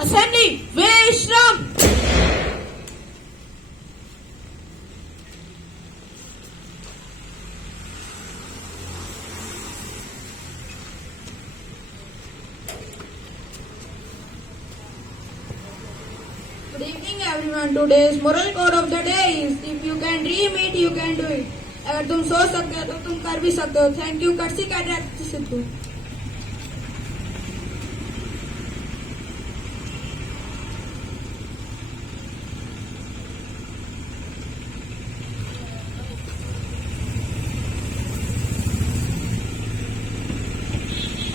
Assembly, Vishram! Good evening everyone. Today's moral code of the day is if you can dream it, you can do it. अगर तुम सोच सकते हो तो तुम कर भी सकते हो. Thank you, Karsi Cadet Sidhu.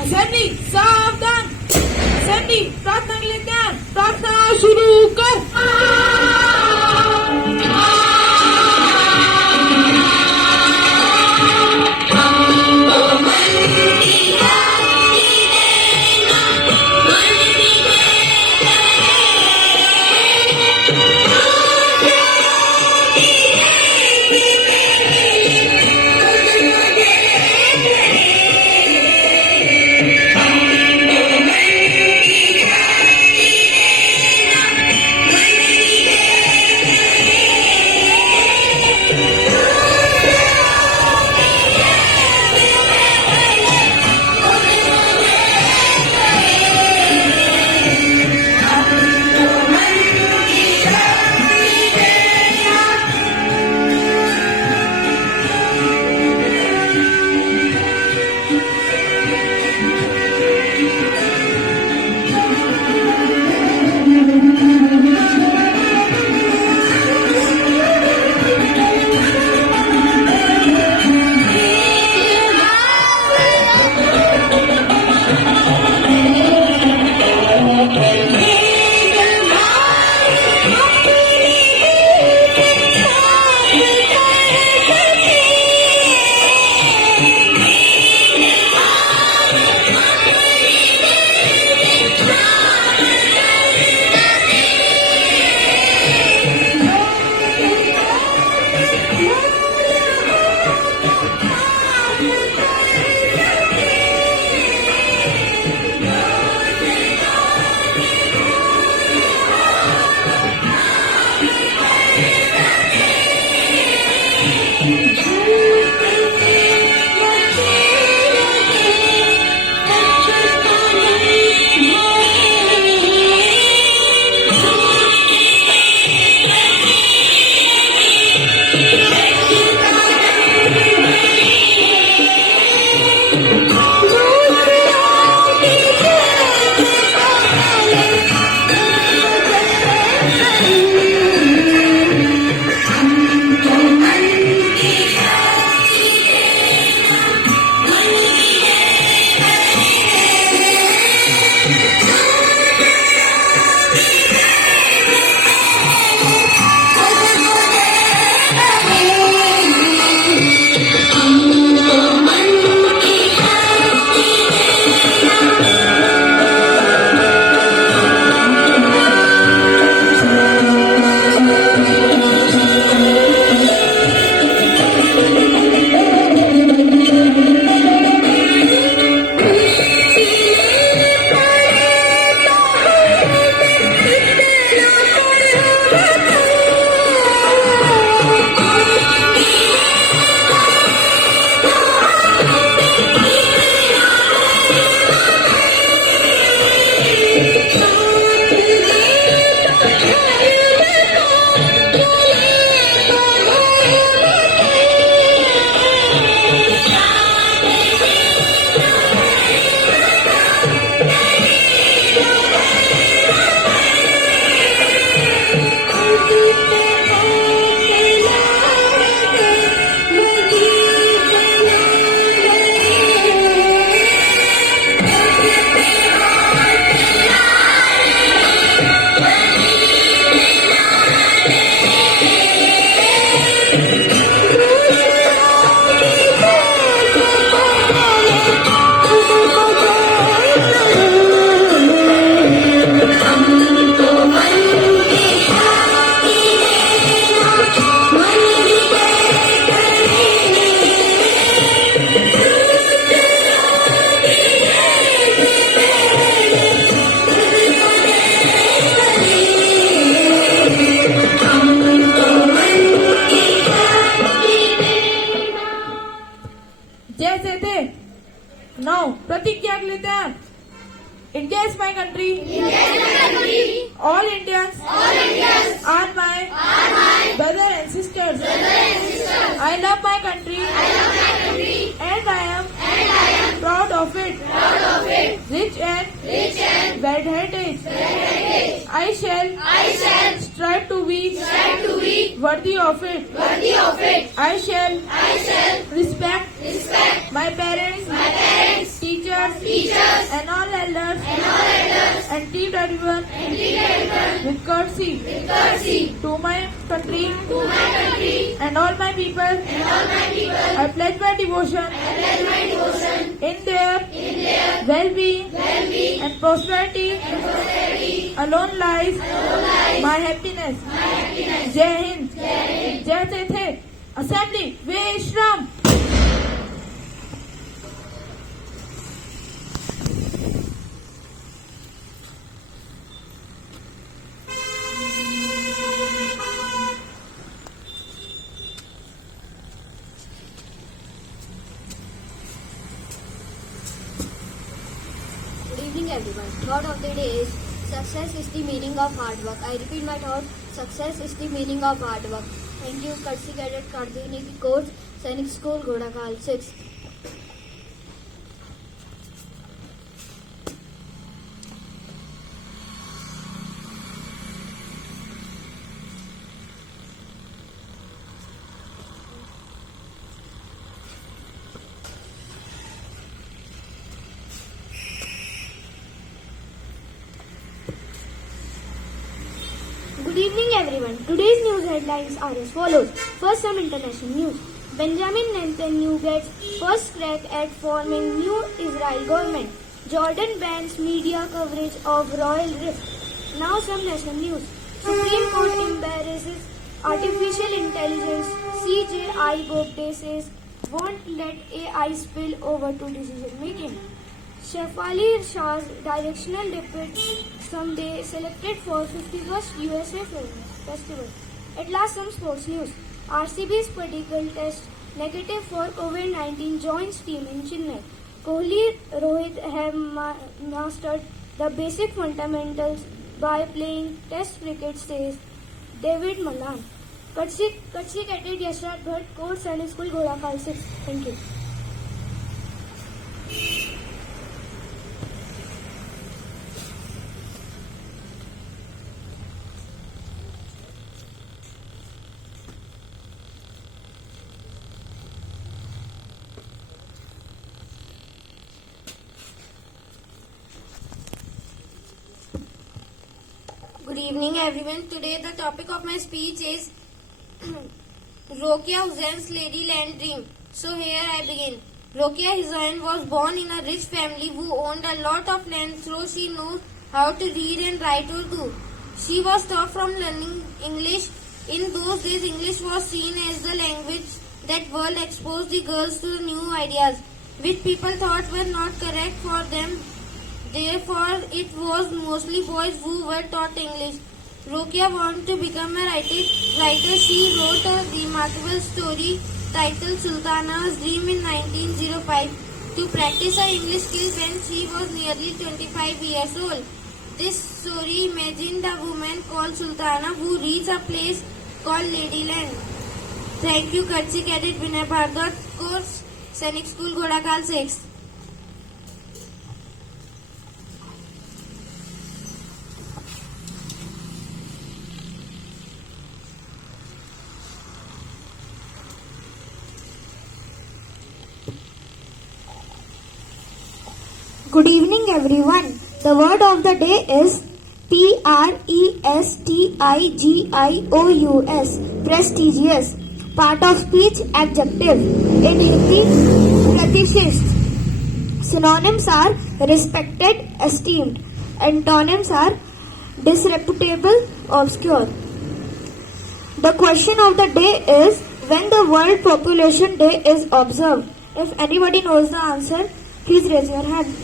Assembly सावधान. असेंबली प्रार्थना के लिए तैयार. प्रार्थना शुरू कर. Now, प्रतिज्ञा लेते हैं. India is my country. All Indians are my brother and sisters. I love my country. And I am proud of it. Rich and bad heritage. I shall strive to be worthy of it. I shall respect my parents, teachers, and all elders, and treat everyone with courtesy. To my country and all my people, I pledge my devotion. In their well-being and prosperity alone lies my happiness. Jai Hind. Jai Tethe. Assembly. Vishram. Good evening everyone. Thought of the day is success is the meaning of hard work. I repeat my thought. Success is the meaning of hard work. Thank you, Courtesy Cadet Kardini Course, Sainik School, Godakal 6. Good evening everyone. Today's news headlines are as follows. First, some international news. Benjamin Netanyahu gets first crack at forming new Israel government. Jordan bans media coverage of royal rift. Now some national news. Supreme Court embarrasses artificial intelligence. CJI Bobde says won't let AI spill over to decision making. Shefali Shah's directional debut someday selected for 51st USA Film Festival. At last, some sports news. RCB's medical test negative for COVID-19 joins team in Chennai. Kohli Rohit have mastered the basic fundamentals by playing test cricket, says David Malan. Courtesy Cadet Yashraj Bhatt, Course Sainik School, Godakal 6. Thank you. Good evening everyone. Today the topic of my speech is Rokia Hussein's Ladyland Dream. So here I begin. Rokia Hussain was born in a rich family who owned a lot of land, so she knew how to read and write Urdu. She was taught from learning English. In those days English was seen as the language that world exposed the girls to new ideas, which people thought were not correct for them. Therefore, it was mostly boys who were taught English. Rokia wanted to become a writer. She wrote a remarkable story titled Sultana's Dream in 1905 to practice her English skills when she was nearly 25 years old. This story imagined a woman called Sultana who reads a place called Ladyland. Thank you, Courtesy Cadet Vinay Bhargat, Course Sainik School, Godakal 6. Good evening everyone. The word of the day is prestigious. Prestigious. Part of speech adjective. In Hindi, pratishtha. Synonyms are respected, esteemed. Antonyms are disreputable, obscure. The question of the day is when the World Population Day is observed. If anybody knows the answer, please raise your hand.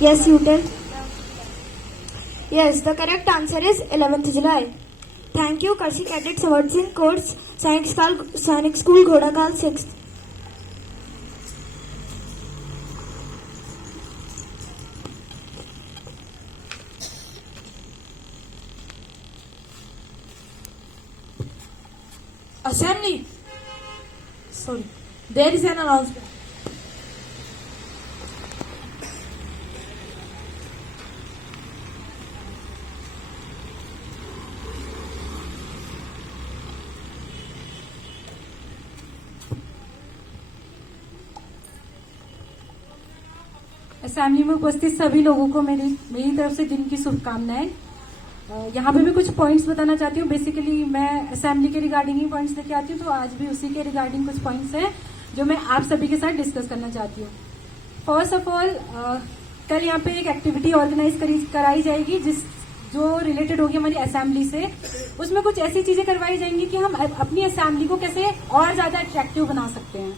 Yes, you tell. Yes, the correct answer is 11th July. Thank you, Courtesy Cadets Awards in Course, Sainik School, Godakal 6th. Assembly. Sorry. There is an announcement. Assembly में उपस्थित सभी लोगों को मेरी तरफ से दिन की शुभकामनाएं। यहाँ पे मैं कुछ पॉइंट्स बताना चाहती हूँ। बेसिकली मैं असेंबली के रिगार्डिंग ही पॉइंट्स लेके आती हूँ, तो आज भी उसी के रिगार्डिंग कुछ पॉइंट्स हैं जो मैं आप सभी के साथ डिस्कस करना चाहती हूँ। फर्स्ट ऑफ ऑल, कल यहाँ पे एक एक्टिविटी ऑर्गेनाइज कराई जाएगी जो रिलेटेड होगी हमारी असेंबली से। उसमें कुछ ऐसी चीजें करवाई जाएंगी कि हम अपनी असेंबली को कैसे और ज्यादा अट्रैक्टिव बना सकते हैं।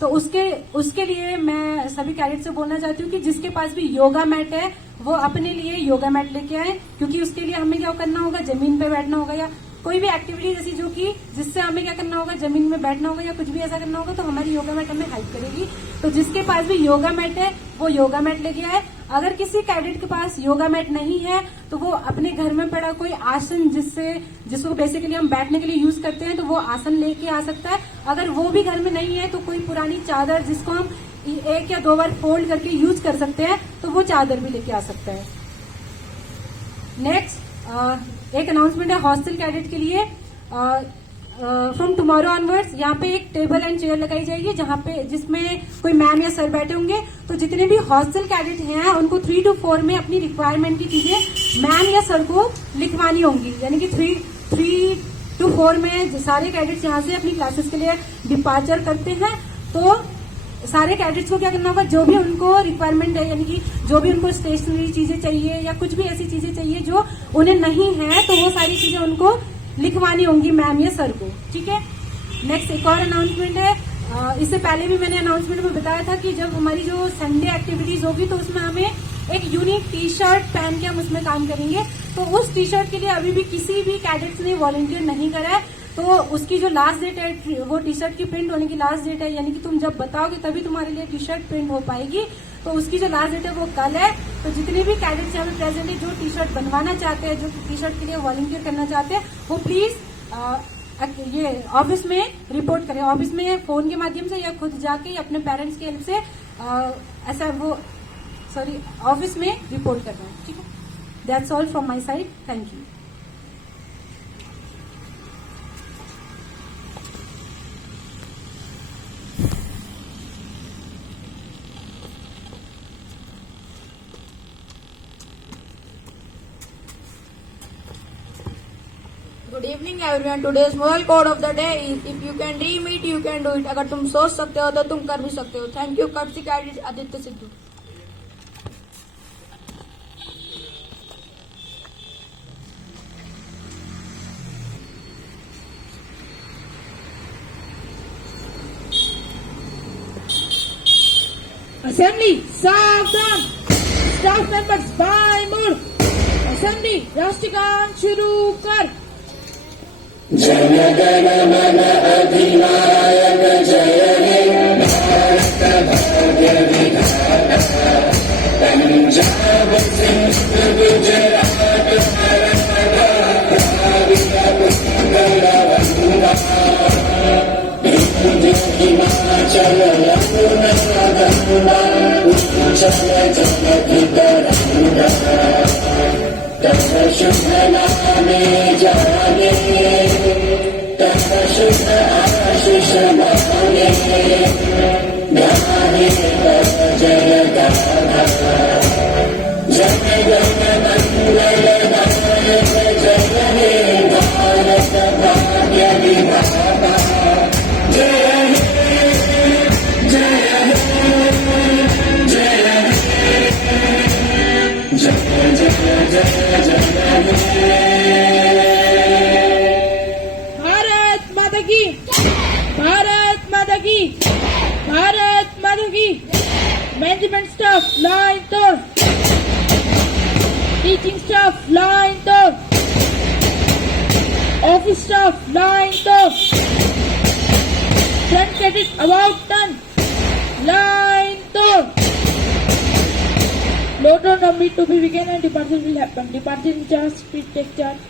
तो उसके लिए मैं सभी कैडेट से बोलना चाहती हूँ कि जिसके पास भी योगा मैट है वो अपने लिए योगा मैट लेके आए, क्योंकि उसके लिए हमें क्या करना होगा, जमीन पे बैठना होगा या कोई भी एक्टिविटी जैसी जो कि जिससे हमें क्या करना होगा, जमीन में बैठना होगा या कुछ भी ऐसा करना होगा, तो हमारी योगा मैट हमें हेल्प करेगी। तो जिसके पास भी योगा मैट है वो योगा मैट लेके आए। अगर किसी कैडेट के पास योगा मैट नहीं है तो वो अपने घर में पड़ा कोई आसन जिसको बेसिकली हम बैठने के लिए यूज करते हैं, तो वो आसन लेके आ सकता है। अगर वो भी घर में नहीं है तो कोई पुरानी चादर जिसको हम 1 या 2 बार फोल्ड करके यूज कर सकते हैं, तो वो चादर भी लेके आ सकता है। नेक्स्ट, एक अनाउंसमेंट है हॉस्टल कैडेट के लिए। फ्रॉम टुमारो ऑनवर्ड्स यहाँ पे एक टेबल एंड चेयर लगाई जाएगी जिसमें कोई मैम या सर बैठे होंगे। तो जितने भी हॉस्टल कैडेट हैं उनको 3 to 4 में अपनी रिक्वायरमेंट की चीजें मैम या सर को लिखवानी होंगी। यानी कि 3 to 4 में सारे कैडेट्स यहाँ से अपनी क्लासेस के लिए डिपार्चर करते हैं। तो सारे कैडेट्स को क्या करना होगा, जो भी उनको रिक्वायरमेंट है, यानी कि जो भी उनको स्टेशनरी चीजें चाहिए या कुछ भी ऐसी चीजें चाहिए जो उन्हें नहीं है, तो वो सारी चीजें उनको लिखवानी होंगी मैम या सर को। ठीक है। नेक्स्ट, एक और अनाउंसमेंट है। इससे पहले भी मैंने अनाउंसमेंट में बताया था कि जब हमारी जो संडे एक्टिविटीज होगी तो उसमें हमें एक यूनिक टी शर्ट पहन के हम उसमें काम करेंगे। तो उस टी शर्ट के लिए अभी भी किसी भी कैडेट्स ने वॉलंटियर नहीं करा है, तो उसकी जो लास्ट डेट है, वो टी शर्ट की प्रिंट होने की लास्ट डेट है, यानी कि तुम जब बताओगे तभी तुम्हारे लिए टी शर्ट प्रिंट हो पाएगी। तो उसकी जो लास्ट डेट है वो कल है। तो जितने भी कैडेट्स यहाँ पे प्रेजेंट है जो टी शर्ट बनवाना चाहते हैं, जो टी शर्ट के लिए वॉलंटियर करना चाहते हैं, वो प्लीज ये ऑफिस में रिपोर्ट करें। ऑफिस में फोन के माध्यम से या खुद जाके या अपने पेरेंट्स की हेल्प से ऑफिस में रिपोर्ट करना है। ठीक है। That's all from my side. Thank you. Good evening everyone. Today's moral code of the day is if you can dream it you can do it. अगर तुम सोच सकते हो तो तुम कर भी सकते हो। थैंक यू कर्सी कैडेट आदित्य सिद्धू। असेंबली सावधान, स्टाफ मेंबर्स बाय मोड़। असेंबली राष्ट्रगान शुरू कर। जनगण मन अधिनायक जय हे भारत भाग्य विधाता। पंजाब सिंध गुजरात हिमाचल यमुना गंगा उच्चल जलधि तरंगा। तव शुभ नामे जाने तव शुभ आशीष माने। गाहे तव जय गाथा जय गण मंगल नायक जय हे भारत भाग्य विधाता। जय भारत माता की, भारत माता की, भारत माता की। मैनेजमेंट स्टाफ लाइन तोड़, टीचिंग स्टाफ लाइन तोड़, ऑफिस स्टाफ लाइन तोड़। Front cadet about turn line तोड़। Load on need to be begun and departure will happen. Departure in charge, please take charge.